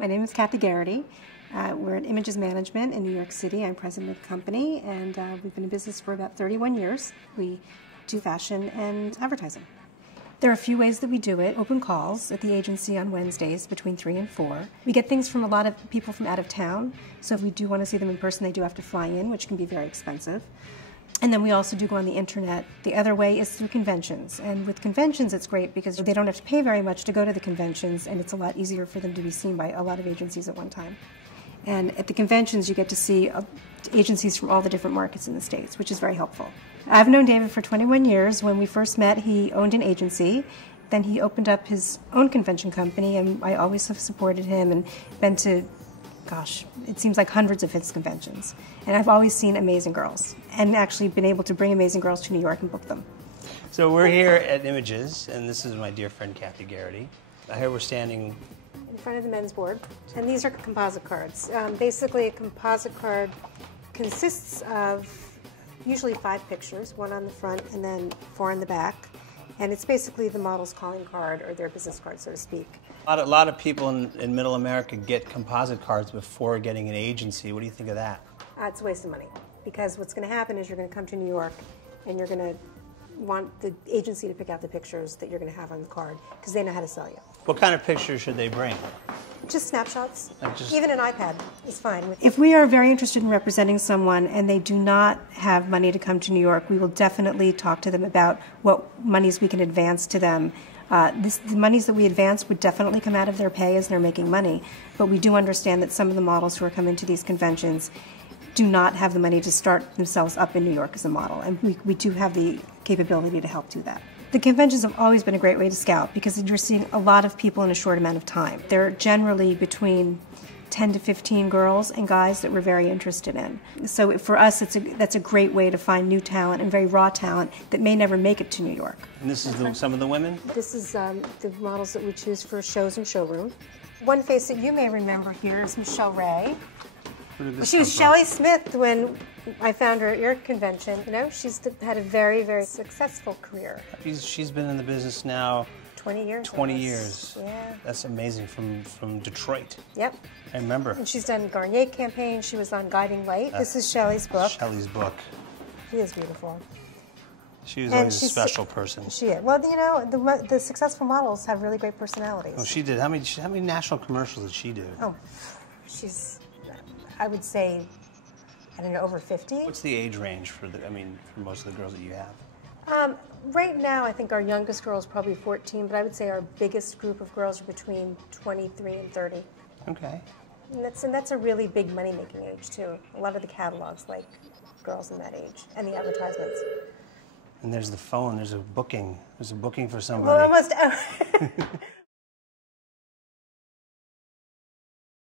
My name is Kathy Garrity. We're at Images Management in New York City. I'm president of the company, and we've been in business for about 31 years. We do fashion and advertising. There are a few ways that we do it. Open calls at the agency on Wednesdays between 3 and 4. We get things from a lot of people from out of town, so if we do want to see them in person, they do have to fly in, which can be very expensive. And then we also do go on the internet. The other way is through conventions. And with conventions, it's great because they don't have to pay very much to go to the conventions, and it's a lot easier for them to be seen by a lot of agencies at one time. And at the conventions, you get to see agencies from all the different markets in the States, which is very helpful. I've known David for 21 years. When we first met, he owned an agency. Then he opened up his own convention company, and I always have supported him and been to, gosh, it seems like hundreds of his conventions. And I've always seen amazing girls and actually been able to bring amazing girls to New York and book them. So we're here at Images, and this is my dear friend Kathy Garrity. Here we're standing in front of the men's board, and these are composite cards. Basically, a composite card consists of usually 5 pictures, 1 on the front and then 4 on the back. And it's basically the model's calling card or their business card, so to speak. A lot of people in Middle America get composite cards before getting an agency. What do you think of that? It's a waste of money, because what's going to happen is you're going to come to New York and you're going to want the agency to pick out the pictures that you're going to have on the card, because they know how to sell you. What kind of pictures should they bring? Just snapshots. Even an iPad is fine. If we are very interested in representing someone and they do not have money to come to New York, we will definitely talk to them about what monies we can advance to them. The monies that we advance would definitely come out of their pay as they're making money, but we do understand that some of the models who are coming to these conventions do not have the money to start themselves up in New York as a model, and we do have the capability to help do that. The conventions have always been a great way to scout because you're seeing a lot of people in a short amount of time. They're generally between 10 to 15 girls and guys that we're very interested in. So for us, that's a great way to find new talent and very raw talent that may never make it to New York. And this is some of the women? This is the models that we choose for shows and showroom. One face that you may remember here is Michelle Ray. She was Shelley Smith when I found her at your convention. You know, she's had a very, very successful career. She's been in the business now 20 years. 20 years. Yeah. That's amazing, from Detroit. Yep. I remember. And she's done Garnier campaign. She was on Guiding Light. This is Shelley's book. Shelley's book. She is beautiful. She was always a special person. She is. Well, you know, the successful models have really great personalities. Oh, she did. How many national commercials did she do? Oh, she's, I would say, I don't know, over 50. What's the age range for most of the girls that you have? Right now, I think our youngest girl is probably 14, but I would say our biggest group of girls are between 23 and 30. Okay. And that's a really big money-making age, too. A lot of the catalogs like girls in that age, and the advertisements. And there's the phone. There's a booking. There's a booking for somebody. Well, almost.